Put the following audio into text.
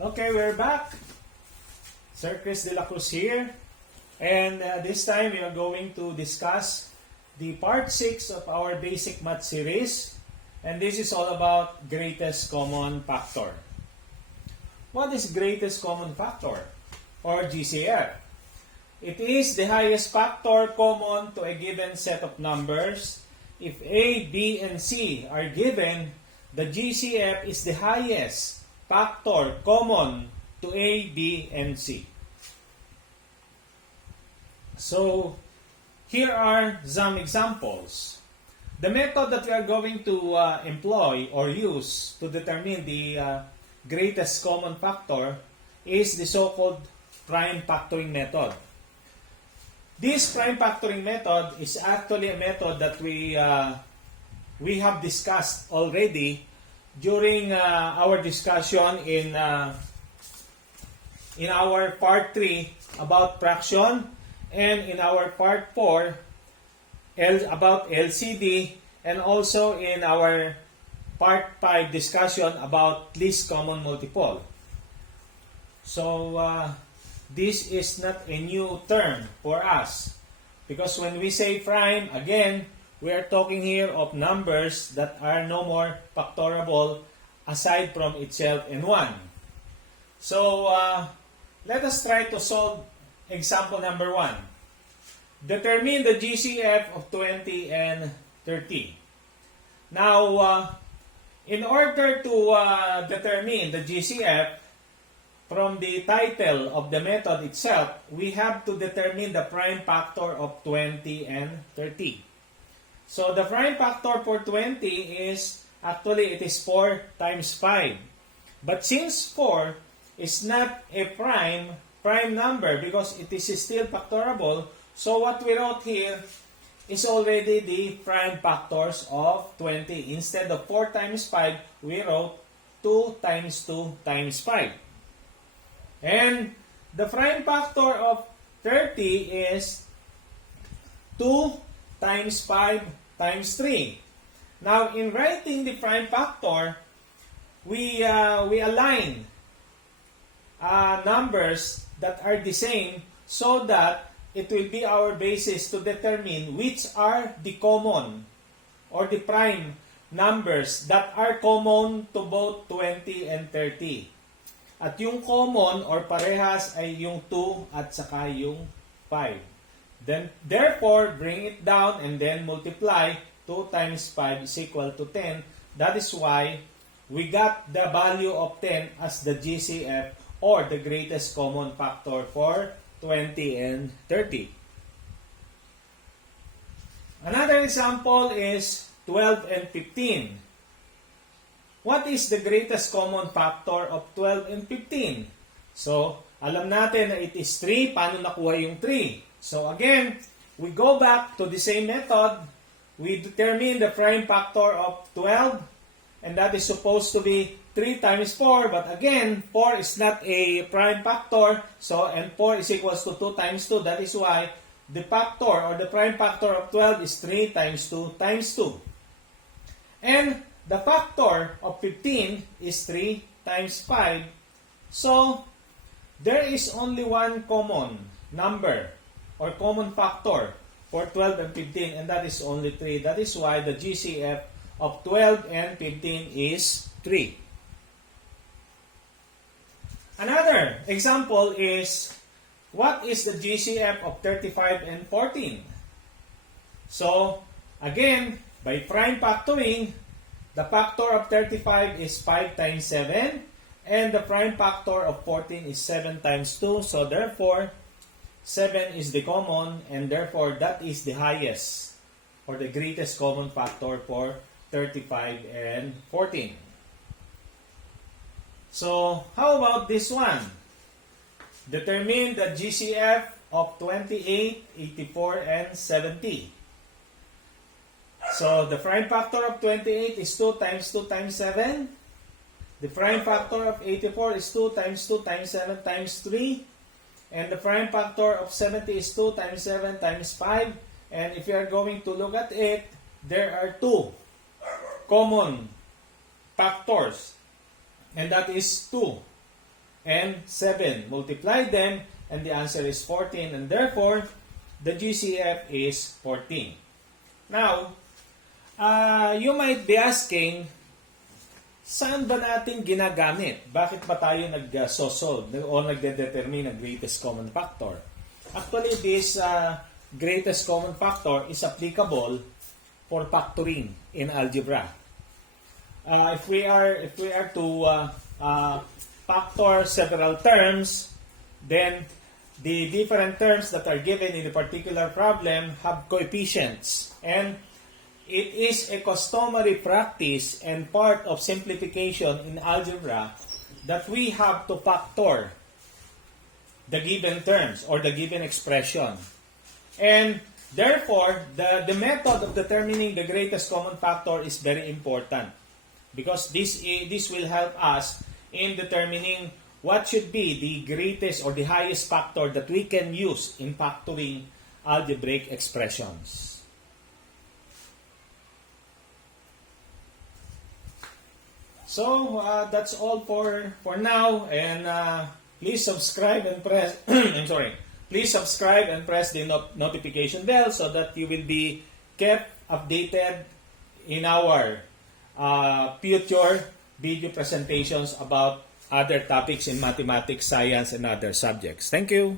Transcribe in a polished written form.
Okay, we're back. Sir Chris De La Cruz here. And this time we are going to discuss the part 6 of our basic math series. And this is all about greatest common factor. What is greatest common factor, or GCF? It is the highest factor common to a given set of numbers. If A, B, and C are given, the GCF is the highest factor common to A, B, and C. So, here are some examples. The method that we are going to employ or use to determine the greatest common factor is the so-called prime factoring method. This prime factoring method is actually a method that we have discussed already during our discussion in our part 3 about fraction, and in our part 4 about LCD, and also in our part 5 discussion about least common multiple. So this is not a new term for us, because when we say prime, again, we are talking here of numbers that are no more factorable aside from itself and 1. So, let us try to solve example number 1. Determine the GCF of 20 and 30. Now, in order to determine the GCF, from the title of the method itself, we have to determine the prime factor of 20 and 30. So the prime factor for 20 is, actually it is 4 times 5. But since 4 is not a prime number because it is still factorable, so what we wrote here is already the prime factors of 20. Instead of 4 times 5, we wrote 2 times 2 times 5. And the prime factor of 30 is 2 times 5 times 3. Now, in writing the prime factor, we align numbers that are the same so that it will be our basis to determine which are the common or the prime numbers that are common to both 20 and 30. At yung common or parehas ay yung 2 at saka yung 5. Then, therefore, bring it down and then multiply. 2 times 5 is equal to 10. That is why we got the value of 10 as the GCF or the greatest common factor for 20 and 30. Another example is 12 and 15. What is the greatest common factor of 12 and 15? So, alam natin na it is 3. Paano nakuha yung 3? So, again, we go back to the same method. We determine the prime factor of 12, and that is supposed to be 3 times 4. But again, 4 is not a prime factor. So, and 4 is equals to 2 times 2. That is why the factor or the prime factor of 12 is 3 times 2 times 2. And the factor of 15 is 3 times 5. So, there is only one common number or common factor for 12 and 15, and that is only 3. That is why the GCF of 12 and 15 is 3. Another example is, what is the GCF of 35 and 14? So, again, by prime factoring, the factor of 35 is 5 times 7, and the prime factor of 14 is 7 times 2. So, therefore, 7 is the common, and therefore that is the highest or the greatest common factor for 35 and 14. So, how about this one? Determine the GCF of 28, 84, and 70. So, the prime factor of 28 is 2 times 2 times 7. The prime factor of 84 is 2 times 2 times 7 times 3. And the prime factor of 70 is 2 times 7 times 5. And if you are going to look at it, there are 2 common factors. And that is 2. and 7. Multiply them and the answer is 14 and therefore the GCF is 14. Now, you might be asking, saan ba natin ginagamit? Bakit ba tayo nag-solve o nagde-determine ng greatest common factor? Actually, this greatest common factor is applicable for factoring in algebra. If we are to factor several terms, then the different terms that are given in a particular problem have coefficients, and it is a customary practice and part of simplification in algebra that we have to factor the given terms or the given expression. And therefore, the method of determining the greatest common factor is very important because this will help us in determining what should be the greatest or the highest factor that we can use in factoring algebraic expressions. So that's all for now, and please subscribe and press please subscribe and press the notification bell so that you will be kept updated in our future video presentations about other topics in mathematics, science, and other subjects. Thank you.